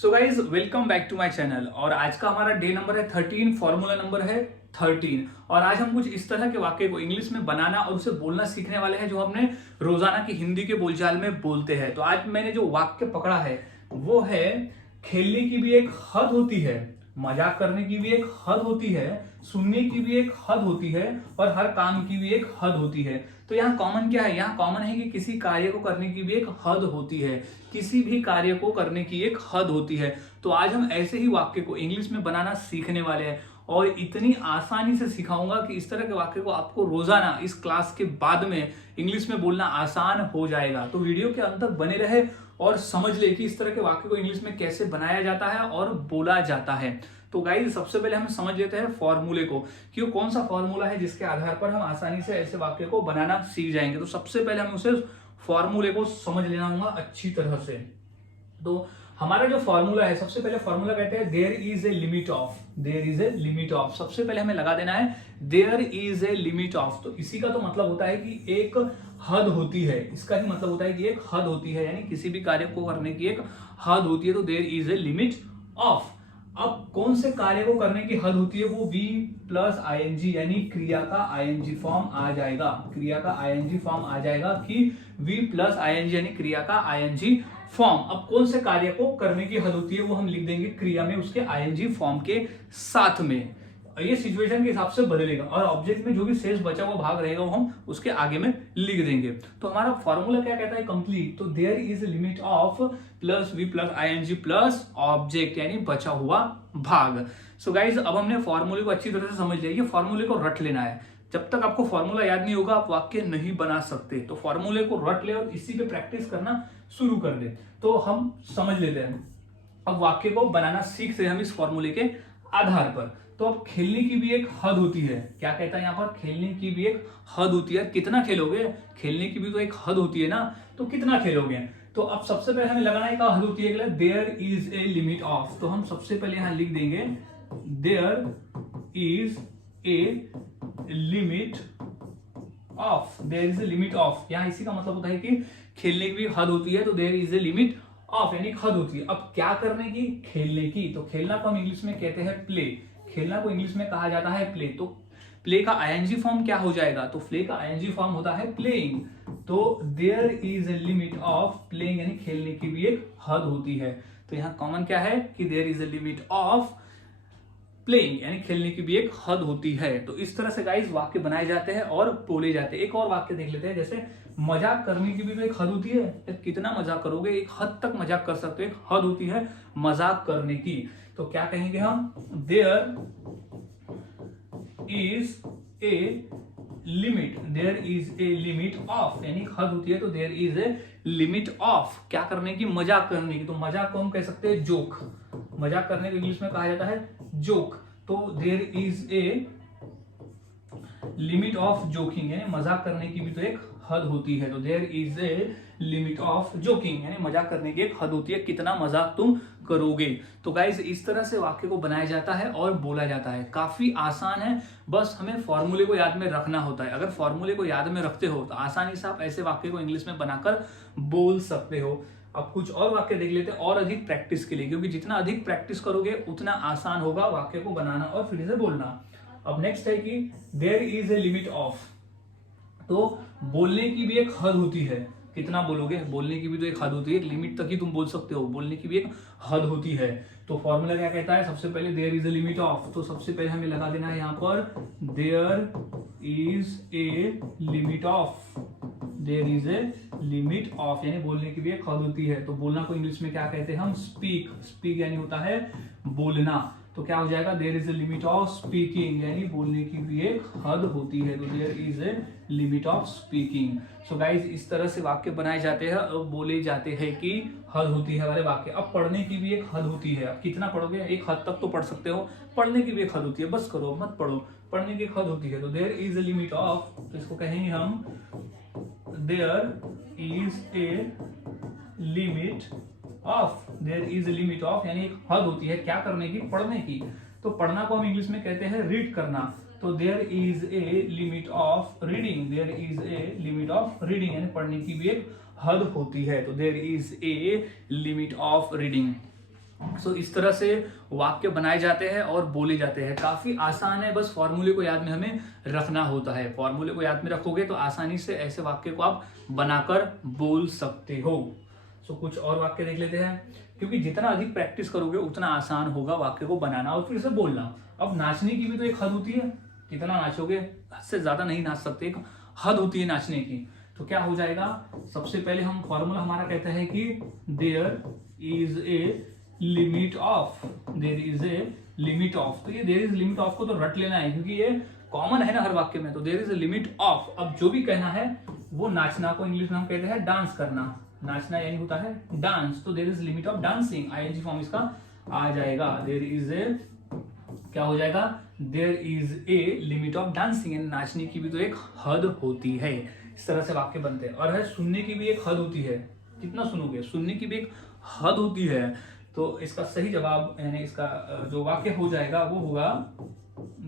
So guys welcome back to my channel. और आज का हमारा डे नंबर है 13, फॉर्मूला नंबर है 13। और आज हम कुछ इस तरह के वाक्य को इंग्लिश में बनाना और उसे बोलना सीखने वाले हैं जो हमने रोजाना की हिंदी के बोलचाल में बोलते हैं। तो आज मैंने जो वाक्य पकड़ा है वो है, खेलने की भी एक हद होती है, मजाक करने की भी एक हद होती है, सुनने की भी एक हद होती है और हर काम की भी एक हद होती है। तो यहाँ कॉमन क्या है? यहाँ कॉमन है कि किसी कार्य को करने की भी एक हद होती है, किसी भी कार्य को करने की एक हद होती है। तो आज हम ऐसे ही वाक्य को इंग्लिश में बनाना सीखने वाले हैं और इतनी आसानी से सिखाऊंगा कि इस तरह के वाक्य को आपको रोजाना इस क्लास के बाद में इंग्लिश में बोलना आसान हो जाएगा। तो वीडियो के अंत तक बने रहे और समझ ले कि इस तरह के वाक्य को इंग्लिश में कैसे बनाया जाता है और बोला जाता है। तो गाइस सबसे पहले हम समझ लेते हैं फॉर्मूले को कि वो कौन सा फॉर्मूला है जिसके आधार पर हम आसानी से ऐसे वाक्य को बनाना सीख जाएंगे। तो सबसे पहले हमें उसे फॉर्मूले को समझ लेना होगा अच्छी तरह से। तो हमारा जो फॉर्मूला है, सबसे पहले फॉर्मूला कहते हैं there is a limit of, there is a limit of. सबसे पहले हमें लगा देना है there is a limit of. तो इसी का तो मतलब होता है कि एक हद होती है, इसका ही मतलब होता है कि एक हद होती है, यानी किसी भी कार्य को करने की एक हद होती है। तो there is a limit of. अब कौन से कार्य को करने की हद होती है? वो वी प्लस आईएनजी यानी क्रिया का आईएनजी फॉर्म आ जाएगा, क्रिया का आईएनजी फॉर्म आ जाएगा कि वी प्लस आईएनजी यानी क्रिया का आईएनजी फॉर्म। अब कौन से कार्य को करने की हद होती है वो हम लिख देंगे क्रिया में उसके आईएनजी फॉर्म के साथ में। ये सिचुएशन के हिसाब से बदलेगा और ऑब्जेक्ट में जो भी शेष बचा हुआ भाग रहेगा वो हम उसके आगे में लिख देंगे। तो हमारा फॉर्मूला क्या कहता है? कंप्लीट। तो there is limit of plus V plus ING plus object यानी बचा हुआ भाग। सो गाइज अब हमने फॉर्मूले को अच्छी तरह से समझ लिया। ये फॉर्मूले को रट लेना है। जब तक आपको फॉर्मूला याद नहीं होगा आप वाक्य नहीं बना सकते। तो फॉर्मूले को रट ले और इसी पे प्रैक्टिस करना शुरू कर दे। तो हम समझ लेते हैं, अब वाक्य को बनाना सीखते हैं हम इस फॉर्मूले के आधार पर। तो अब खेलने की भी एक हद होती है। क्या कहता है यहाँ पर? खेलने की भी एक हद होती है। कितना खेलोगे? खेलने की भी तो एक हद होती है ना, तो कितना खेलोगे? तो अब सबसे पहले हमें लगाना है क्या हद होती है? There is a limit of. तो हम सबसे पहले यहां लिख देंगे there is a limit of, there is a limit of. यहाँ इसी का मतलब होता है कि खेलने की भी हद होती है, तो there is a limit of यानी हद होती है। अब क्या करने की? खेलने की। तो खेलना को हम इंग्लिश में कहते हैं प्ले, खेलना को इंग्लिश में कहा जाता है प्ले। तो प्ले का आईएनजी फॉर्म क्या हो जाएगा? तो प्ले का आईएनजी फॉर्म होता है प्लेइंग। तो there is a limit of playing यानी खेलने की भी एक हद होती है। तो यहाँ कॉमन क्या है कि there is a limit of playing यानी खेलने की भी एक हद होती है। तो इस तरह से गाइस वाक्य बनाए जाते हैं और बोले जाते हैं। एक और वाक्य देख लेते हैं, जैसे मजाक करने की भी तो एक हद होती है। कितना मजाक करोगे? एक हद तक मजाक कर सकते हो, एक हद होती है मजाक करने की। तो क्या कहेंगे हम? There is a limit, there is a limit of यानी हद होती है। तो there is a limit of क्या करने की? मजाक करने की। तो मजाक को हम कह सकते हैं जोक, मजाक करने को इंग्लिश में कहा जाता है जोक। तो there is a limit of joking यानी मजाक करने की भी तो एक हद होती है। तो there is a limit of joking यानी मजाक करने की एक हद होती है, कितना मजाक तुम करोगे। तो गाइस इस तरह से वाक्य को बनाया जाता है और बोला जाता है। काफी आसान है, बस हमें फॉर्मूले को याद में रखना होता है। अगर फॉर्मूले को याद में रखते हो तो आसानी से आप ऐसे वाक्य को इंग्लिश में बनाकर बोल सकते हो। अब कुछ और वाक्य देख लेते हैं और अधिक प्रैक्टिस के लिए, क्योंकि जितना अधिक प्रैक्टिस करोगे उतना आसान होगा वाक्य को बनाना और फिर से बोलना। अब नेक्स्ट है कि there is a limit of. तो बोलने की भी एक हद होती है। कितना बोलोगे? बोलने की भी तो एक हद होती है, एक लिमिट तक ही तुम बोल सकते हो, बोलने की भी एक हद होती है। तो फॉर्मूला क्या कहता है? सबसे पहले there is a limit of. तो सबसे पहले हमें लगा देना है यहाँ पर there is a limit of, there is a limit of यानी बोलने की भी एक हद होती है। तो बोलना को इंग्लिश में क्या कहते हैं हम? स्पीक, स्पीक यानी होता है बोलना। तो क्या हो जाएगा? There is a limit of speaking यानी बोलने की भी एक हद होती है। तो there is a limit of speaking. So guys इस तरह से वाक्य बनाए जाते हैं और बोले जाते हैं कि हद होती है वाले वाक्य। अब पढ़ने की भी एक हद होती है। अब कितना पढ़ोगे? एक हद तक तो पढ़ सकते हो, पढ़ने की भी एक हद होती है। बस करो मत पढ़ो, पढ़ने की एक हद होती है। तो there is a limit of, तो इसको कहेंगे हम there is a limit of, there is a limit of यानी एक हद होती है क्या करने की? पढ़ने की। तो पढ़ना को हम इंग्लिश में कहते हैं रीड करना। तो there is a limit of reading, there is a limit of reading यानी पढ़ने की भी एक हद होती है। तो there is a limit of reading. So इस तरह से वाक्य बनाए जाते हैं और बोले जाते हैं। काफी आसान है, बस फॉर्मूले को याद में हमें रखना होता है। फॉर्मूले को याद में रखोगे तो आसानी से ऐसे वाक्य को आप बनाकर बोल सकते हो। सो कुछ और वाक्य देख लेते हैं, क्योंकि जितना अधिक प्रैक्टिस करोगे उतना आसान होगा वाक्य को बनाना और फिर से बोलना। अब नाचने की भी तो एक हद होती है, कितना नाचोगे, हद से ज्यादा नहीं नाच सकते, एक हद होती है नाचने की। तो क्या हो जाएगा, सबसे पहले हम फॉर्मूला हमारा कहता है कि there is a limit of, there is a limit of. तो ये देयर इज लिमिट ऑफ को तो रट लेना है, क्योंकि ये कॉमन है ना हर वाक्य में। तो there is a limit of, अब जो भी कहना है वो नाचना को इंग्लिश में हम कहते हैं डांस करना। नाचना यानी होता है डांस, तो there is limit of dancing, ING form इसका आ जाएगा। देयर इज ए, क्या हो जाएगा, there is a limit of dancing, यानी नाचने की भी तो एक हद होती है। इस तरह से वाक्य बनते हैं। और है सुनने की भी एक हद होती है, कितना सुनोगे, सुनने की भी एक हद होती है। तो इसका सही जवाब यानी इसका जो वाक्य हो जाएगा वो होगा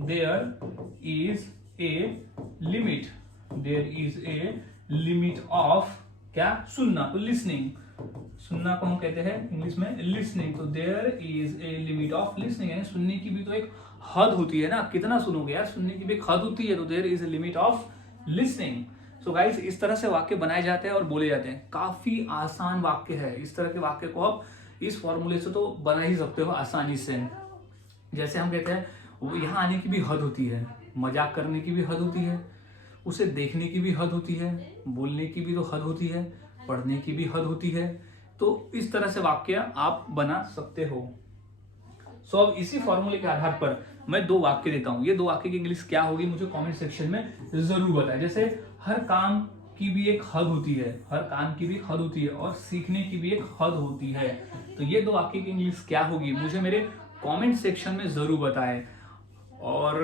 there is a limit, there is a limit of, क्या, सुनना, तो लिसनिंग, सुनना को हम कहते हैं इंग्लिश में लिसनिंग। तो there is a limit of listening, यानी सुनने की भी तो एक हद होती है ना, कितना सुनोगे यार, सुनने की भी एक हद होती है। तो there is a limit of listening. So guys, इस तरह से वाक्य बनाए जाते हैं और बोले जाते हैं। काफी आसान वाक्य है, इस तरह के वाक्य को आप इस फॉर्मूले से तो बना ही सकते हो आसानी से। जैसे हम कहते हैं वो यहाँ आने की भी हद होती है, मजाक करने की भी हद होती है, उसे देखने की भी हद होती है, बोलने की भी तो हद होती है, पढ़ने की भी हद होती है। तो इस तरह से वाक्य आप बना सकते हो। सो अब इसी फॉर्मूले के आधार पर मैं दो वाक्य देता हूं। ये दो वाक्य की इंग्लिश क्या होगी मुझे कमेंट सेक्शन में जरूर बताएं। जैसे हर काम की भी एक हद होती है, हर काम की भी हद होती है, और सीखने की भी एक हद होती है। तो ये दो वाक्य की इंग्लिश क्या होगी मुझे मेरे कमेंट सेक्शन में जरूर बताएं, और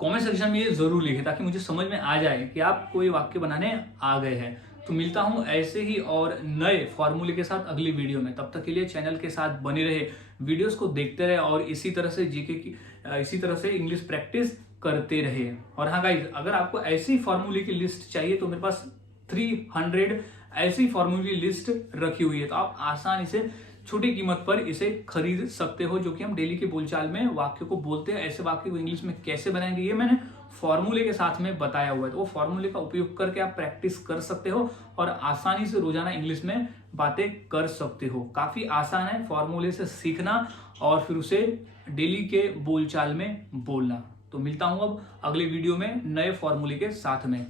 कमेंट सेक्शन में ये जरूर लिखें ताकि मुझे समझ में आ जाए कि आप कोई वाक्य बनाने आ गए हैं। तो मिलता हूं ऐसे ही और नए फॉर्मूले के साथ अगली वीडियो में। तब तक के लिए चैनल के साथ बने रहे, वीडियोस को देखते रहे और इसी तरह से जीके की इसी तरह से इंग्लिश प्रैक्टिस करते रहे। और हाँ गाइज, अगर आपको ऐसी फॉर्मूले की लिस्ट चाहिए तो मेरे पास 300 ऐसी फॉर्मूले की लिस्ट रखी हुई है, तो आप आसानी से छोटी कीमत पर इसे खरीद सकते हो, जो कि हम डेली के बोलचाल में वाक्य को बोलते हैं। ऐसे वाक्य को इंग्लिश में कैसे बनाएंगे ये मैंने फॉर्मूले के साथ में बताया हुआ है। तो वो फॉर्मूले का उपयोग करके आप प्रैक्टिस कर सकते हो और आसानी से रोजाना इंग्लिश में बातें कर सकते हो। काफी आसान है फॉर्मूले से सीखना और फिर उसे डेली के बोलचाल में बोलना। तो मिलता हूं अब अगले वीडियो में नए फॉर्मूले के साथ में।